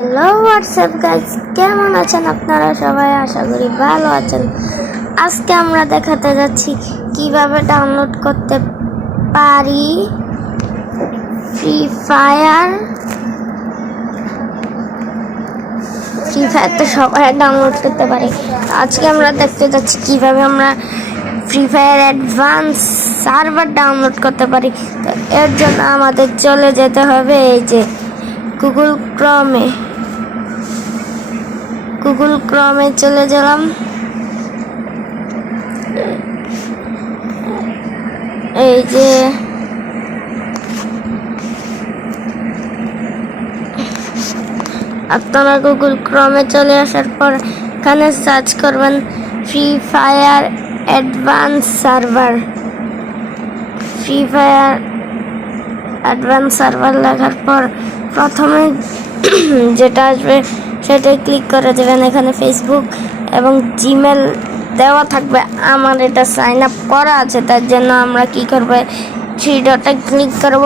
Hello WhatsApp guys, কেমন আছেন আপনারা সবাই? আশা করি ভালো আছেন। আজকে আমরা দেখাতে যাচ্ছি কিভাবে ডাউনলোড করতে পারি ফ্রি ফায়ার। তো সবাই ডাউনলোড করতে পারে। আজকে আমরা দেখতে যাচ্ছি কিভাবে আমরা free fire advance server download করতে পারি। তো এর জন্য আমাদের চলে যেতে হবে এই যে গুগল ক্রমে চলে গেলাম। এই যে আপনারা গুগল ক্রমে চলে আসার পর এখানে সার্চ করবেন free fire advance server. Free fire advance server লেখার পর প্রথমে যেটা আসবে সেটাই ক্লিক করে দেবেন। এখানে ফেসবুক এবং জিমেল দেওয়া থাকবে। আমার এটা সাইন আপ করা আছে, তার জন্য আমরা কি করব, থ্রি ডটে ক্লিক করব,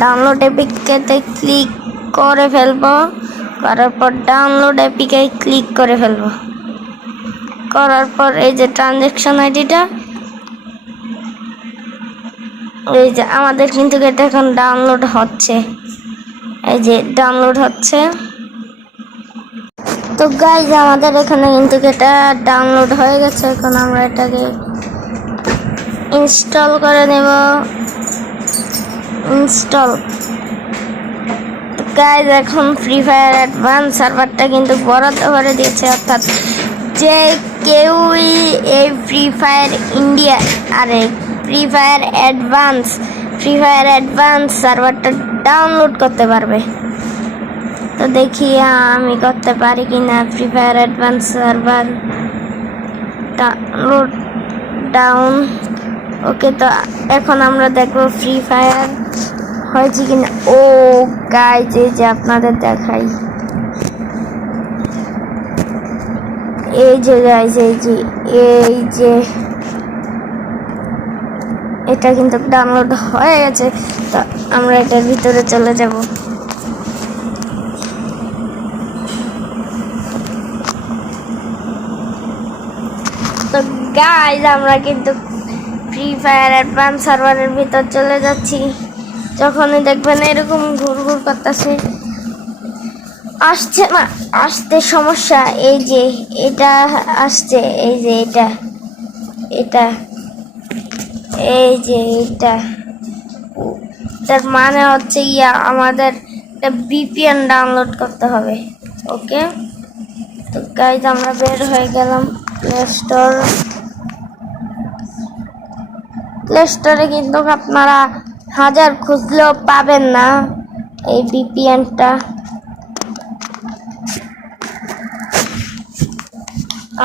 ডাউনলোড এপিকেতে ক্লিক করে ফেলবো। করার পর ডাউনলোড এপিকে ক্লিক করে ফেলবো। করার পর এই যে ট্রানজ্যাকশন আইডিটা, এই যে আমাদের কিন্তু এটা এখন ডাউনলোড হচ্ছে। এই যে ডাউনলোড হচ্ছে। তো গাইজ আমাদের এখানে কিন্তু এটা ডাউনলোড হয়ে গেছে। এখন আমরা এটাকে ইনস্টল করে নেব। ইনস্টল। গাইজ এখন ফ্রি ফায়ার অ্যাডভান্স সার্ভারটা কিন্তু বরাদ্দ করে দিয়েছে, অর্থাৎ যে কেউই এই ফ্রি ফায়ার ইন্ডিয়া আরে ফ্রি ফায়ার অ্যাডভান্স সার্ভারটা ডাউনলোড করতে পারবে। তো দেখি আমি করতে পারি কিনা free fire advance server download down. Okay, তো এখন আমরা দেখবো ফ্রি ফায়ার হয়েছে কিনা। ও গাইজ, এই যে আপনাদের দেখাই, এই যে গাইজ, এই যে এটা কিন্তু ডাউনলোড হয়ে গেছে। তো আমরা এটার ভিতরে চলে যাব। তো গাইজ আমরা কিন্তু ফ্রি ফায়ার অ্যাডভান্স সার্ভারের ভিতর চলে যাচ্ছি। যখনই দেখবেন এরকম ঘুরঘুর করতেছে, আসছে না, আসতে সমস্যা। এই যে এটা আসছে, এই যে এটা এই যে এটা, তার মানে হচ্ছে আমাদের একটা ভিপিএন ডাউনলোড করতে হবে। ওকে, তো গাইজ আমরা বের হয়ে গেলাম প্লে স্টোরে কিন্তু আপনারা হাজার খুঁজলেও পাবেন না এই ভিপিএনটা।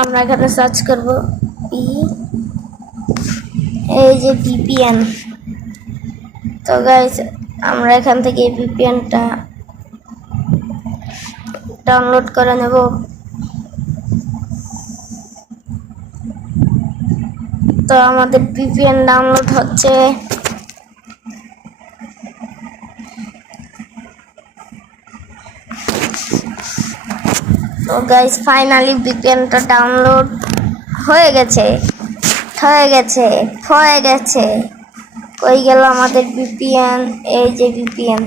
আমরা এখানে সার্চ করব এই যে ভিপিএন। তো গাইজ আমরা এখান থেকে এই ভিপিএনটা ডাউনলোড করে নেব। তো আমাদের ভিপিএন ডাউনলোড হচ্ছে। তো গাইজ ফাইনালি ভিপিএনটা ডাউনলোড হয়ে গেছে। কই গেল আমাদের ভিপিএন? এই যে ভিপিএন।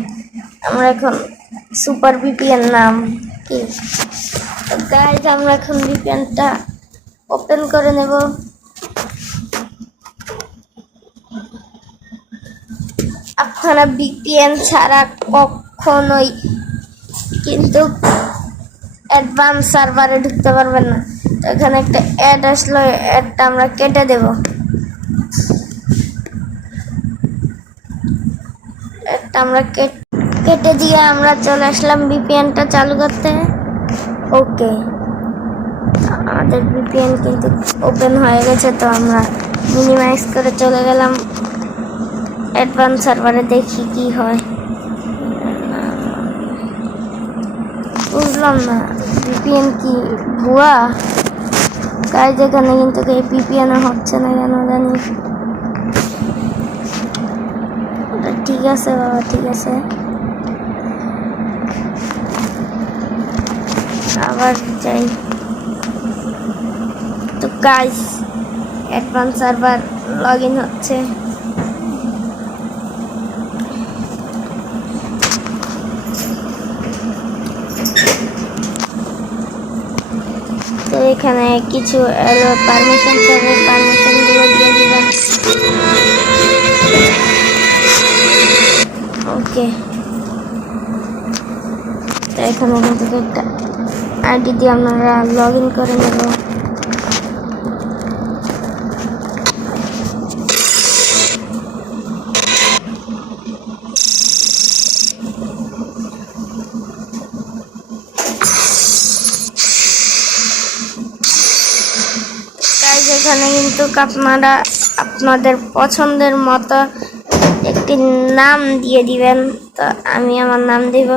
আমরা এখন সুপার ভিপিএন নাম কি। তো গাইজ আমরা এখন ভিপিএনটা ওপেন করে নেব। আপনারা ভিপিএন ছাড়া কখনোই কিন্তু অ্যাডভান্স সার্ভারে ঢুকতে পারবেন না। তো এখানে একটা অ্যাড আসলো, অ্যাডটা আমরা কেটে দেব। অ্যাডটা আমরা কেটে দিয়ে আমরা চলে আসলাম ভিপিএনটা চালু করতে। ওকে, আমাদের ভিপিএন কিন্তু ওপেন হয়ে গেছে। তো আমরা মিনিমাইজ করে চলে গেলাম অ্যাডভান্স সার্ভারে, দেখি কি হয়। বুঝলাম না, ভিপিএন কি ভুয়া? গাইজ এখানে কিন্তু এই ভিপিএন হচ্ছে না কেন জানি। ঠিক আছে বাবা, ঠিক আছে। আবার যাই। তো guys advance server log in হচ্ছে। তো এখানে কিছু পারমিশন চাইবে, পারমিশনগুলো দিয়ে দিবেন। ওকে, তো এখানে কিন্তু একটা আইডি দিয়ে আপনারা লগ ইন করে নেব। এখানে কিন্তু আপনারা আপনাদের পছন্দের মতো একটি নাম দিয়ে দিবেন। তো আমি আমার নাম দিব।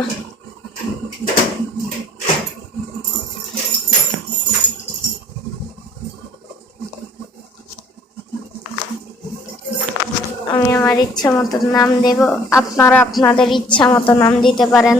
আমি আমার ইচ্ছা মতো নাম দেব, আপনারা আপনাদের ইচ্ছা মতো নাম দিতে পারেন।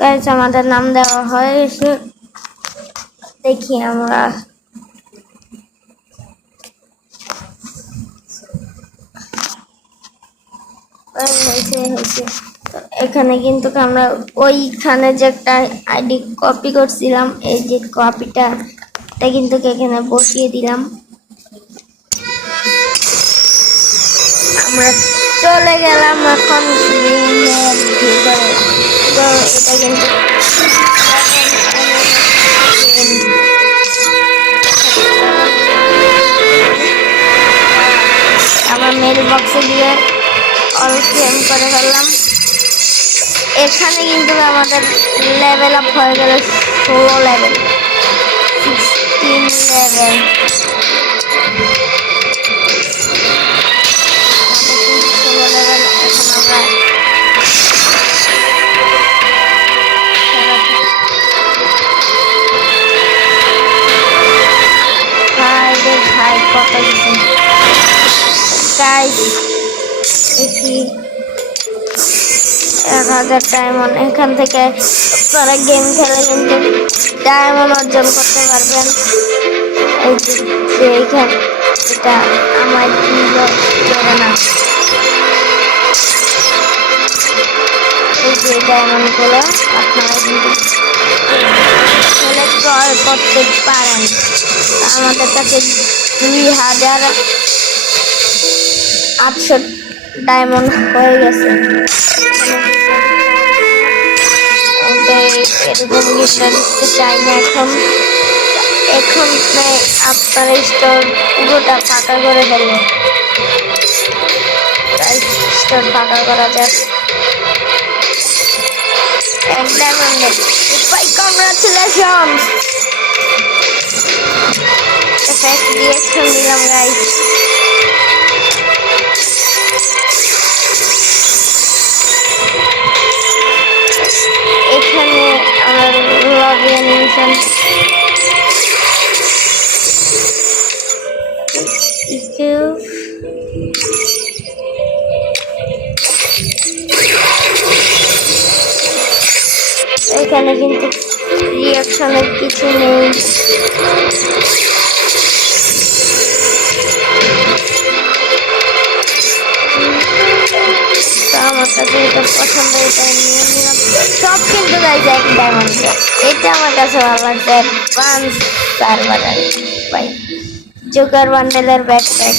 গাইস আমাদের নাম দেওয়া হয়ে গেছে। দেখি আমরা হয়েছে। এখানে কিন্তু আমরা ওইখানে যে একটা আইডি কপি করছিলাম, এই যে কপিটা এটা কিন্তু এখানে বসিয়ে দিলাম। আমরা চলে গেলাম এখন গেমের ভিতরে। তো এটা কিন্তু আমরা মেল বক্সে গিয়ে অল ক্লেম করে ফেললাম। এখানে কিন্তু আমাদের লেভেল আপ হয়ে গেল 16 লেভেল, 16 লেভেল। এখন আমরা ভাই কত কিছু গাইস, দেখি 1000 ডায়মন্ড। এখান থেকে আপনারা গেম খেলে কিন্তু ডায়মন্ড অর্জন করতে পারবেন। এই যে এইখানে এটা আমার দেবে না, এই যে ডায়মন্ডগুলো আপনারা কিন্তু খেলে ক্রয় করতে পারেন। আমাদের কাছে 2800 ডায়মন্ড হয়ে গেছে। এরকম গিফট দিতে চাই না এখন। এখন আপনার স্টোর পুরোটা ফাঁকা করে ফেলবো। স্টোর ফাঁকা করা যাক। এক ডায়মন্ডে ভাই, কংগ্রাচুলেশনস। এফেক্ট রিঅ্যাকশন দিলাম গাইস। এখানে আমার লবি অ্যানিমেশন এখানে কিন্তু রিঅ্যাকশনের কিছু নেই। আমার কাছে এটা পছন্দ, এটা নিয়ে নিলাম। সব কিন্তু গাইজ এক ডায়মন্ডে। এটা আমার কাছে ভালো লাগছে, অ্যাডভান্স সার্ভার ভাই। জোকার বান্ডেলের ব্যাকপ্যাক,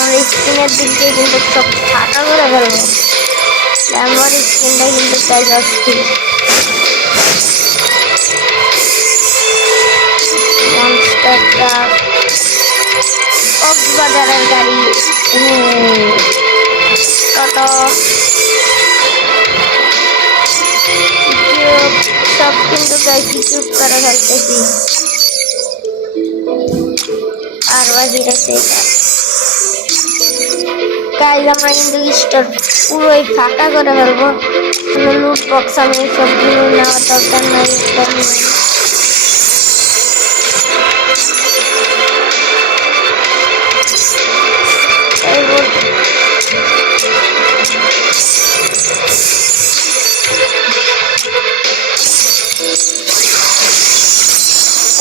আমরা স্ক্রিনের দিক দিয়ে কিন্তু সব ফাঁকা করে ফেলবো। আমার স্ক্রিনটা কিন্তু তাই অস্থির। মনস্টার ট্রাক, কক্সবাজারের গাড়ি। ফটো সব কিন্তু গাইস ইউটিউব করে ফেলতেছি। আর বাকি রয়েছে এটা গাইস, আমরা কিন্তু স্টোর পুরোই ফাঁকা করে ফেলবো। লুট বক্স আমি সবগুলো নেওয়ার দরকার নাই।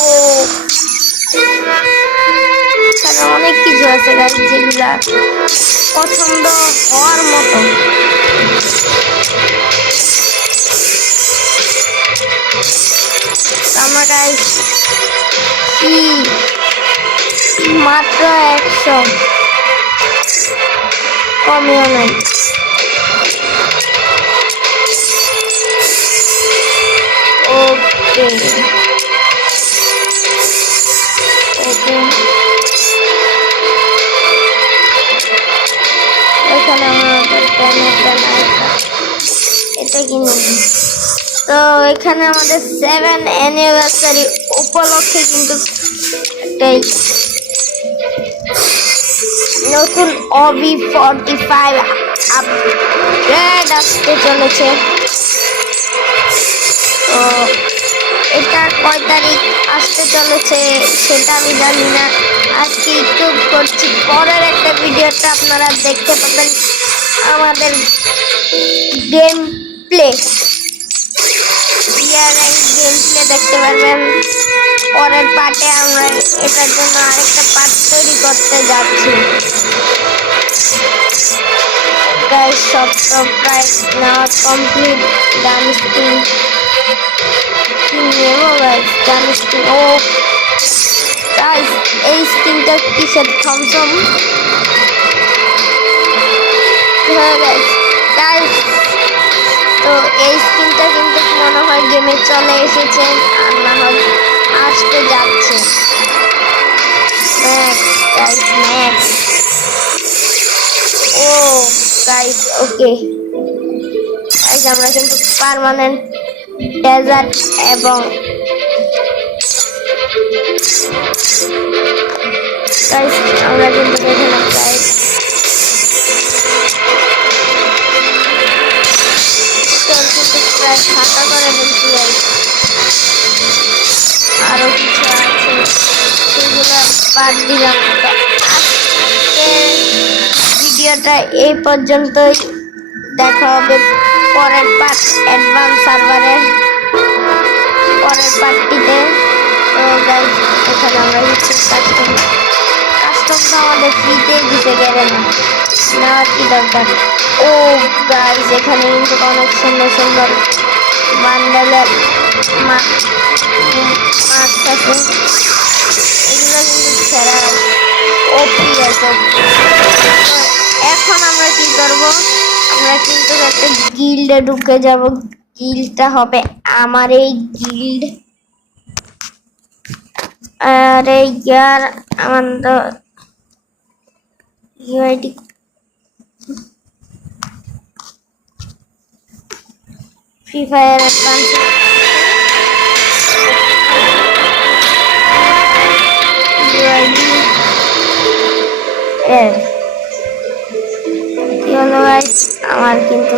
ও এখানে অনেক কিছু আছে গাইস যেগুলা পছন্দ হওয়ার মতো। আমরা গাইস মাত্র 100 কমেও নাই। ওকে ওকে, এখানে আমাদের এটা কিনে নিই। তো এখানে আমাদের 7 অ্যানিভার্সারি উপলক্ষে কিন্তু একটাই নতুন OB45 আপগ্রেড আসতে চলেছে। তো এটা কয় তারিখ আসতে চলেছে সেটা আমি জানি না। আজকে একটু করছি, পরের একটা ভিডিওটা আপনারা দেখতে পাবেন আমাদের গেম প্লে, গেম প্লে দেখতে পারবেন। পরের পার্টে আমরা এটার জন্য আরেকটা পার্ট তৈরি করতে যাচ্ছি। গাইস সব তো প্রায় নেওয়া কমপ্লিট। গান স্কিন নেবো গাইস, গান স্কিন। ও গাইস এই স্কিনটা কিসের? থমসম। হ্যাঁ গাইস গাইস, তো এই স্কিনটা কিন্তু মনে হয় গেমে চলে এসেছে, আর না হয় আসতে যাচ্ছে। Max guys, max. ও গাইস ওকে গাইস, আমরা কিন্তু পার্মানেন্ট ডেজার্ট এবং গাইস আমরা কিন্তু এখানে গাইস কিন্তু প্রায় ফাঁকা করে ফেলছি গাইস। আরো কিছু আছে সেগুলো বাদ দিলাম। তো আজকে ভিডিওটা এই পর্যন্তই, দেখা হবে পরের পার্ট অ্যাডভান্স সার্ভারে, পরের পার্টটিতে। তো গাইস এখানে আমরা কিছু কাস্টম তো আমাদের ফ্রিতেই দিতে গেলে না, নেওয়ার কি দরকার। ও গাইস এখানে কিন্তু অনেক সুন্দর সুন্দর বান্ডেলের মাস্ক আছে, এগুলো কিন্তু সেরা ওপি আছে। তো এখন আমরা কি করব, আমরা কিন্তু একটা গিল্ডে ঢুকে যাব। গিল্ডটা হবে আমার এই গিল্ড। আরে ইয়ার আমার তো UID free fire advance UID এর কি হলো গাইস, আমার কিন্তু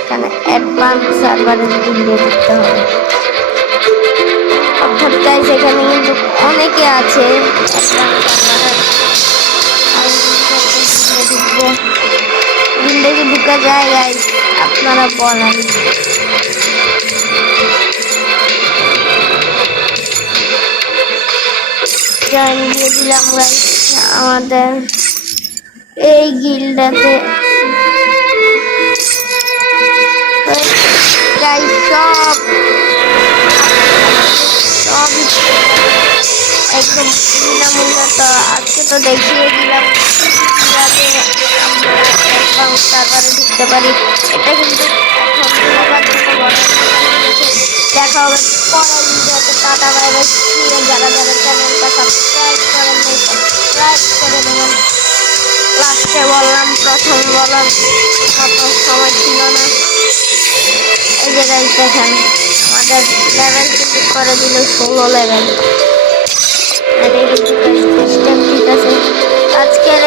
এখানে অ্যাডভান্স সার্ভারে গিল্ডে ঢুকতে হবে। অর্থাৎ গাইস এখানে কিন্তু অনেকে আছে গিল্ডে কি ঢুকা যায় গাইস, আপনারা বলেন। জয়েন দিয়ে দিলাম গাইস আমাদের এই গিল্ডটাতে। গাইস সব একদম বিনামূল্য। তো আজকে তো দেখিয়ে দিলাম কিভাবে আমরা সার্ভারে ঢুকতে পারি। এটা কিন্তু এখন সবার জন্য বড় দেখা হবে পরের ভিডিওতে। Tata bye by. যারা যারা চ্যানেলটা সাবস্ক্রাইব করেন নাই সাবস্ক্রাইব করে দেবেন। লাস্টে বললাম প্রথম বলার মতো সময় ছিল না। এই যে গাইস দেখেন আমাদের লেভেল কিন্তু করে দিল 16 লেভেল। আর এই সিস্টেম ঠিক আছে। আজকের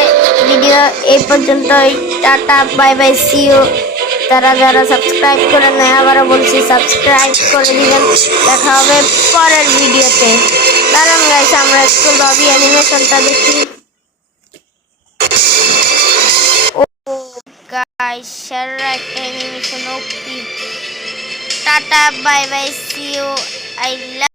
ভিডিও এই পর্যন্তই। টাটা বাই বাই, সি ইউ। যারা যারা সাবস্ক্রাইব করে নেয় আবারও বলছি সাবস্ক্রাইব করে দিবেন। দেখা হবে পরের ভিডিওতে। দাঁড়ান গাইস আমরা একটু লবি অ্যানিমেশনটা দেখি। ও গাইস সেরা একটা অ্যানিমেশন। ওপি। টাটা bye bye, see you. I love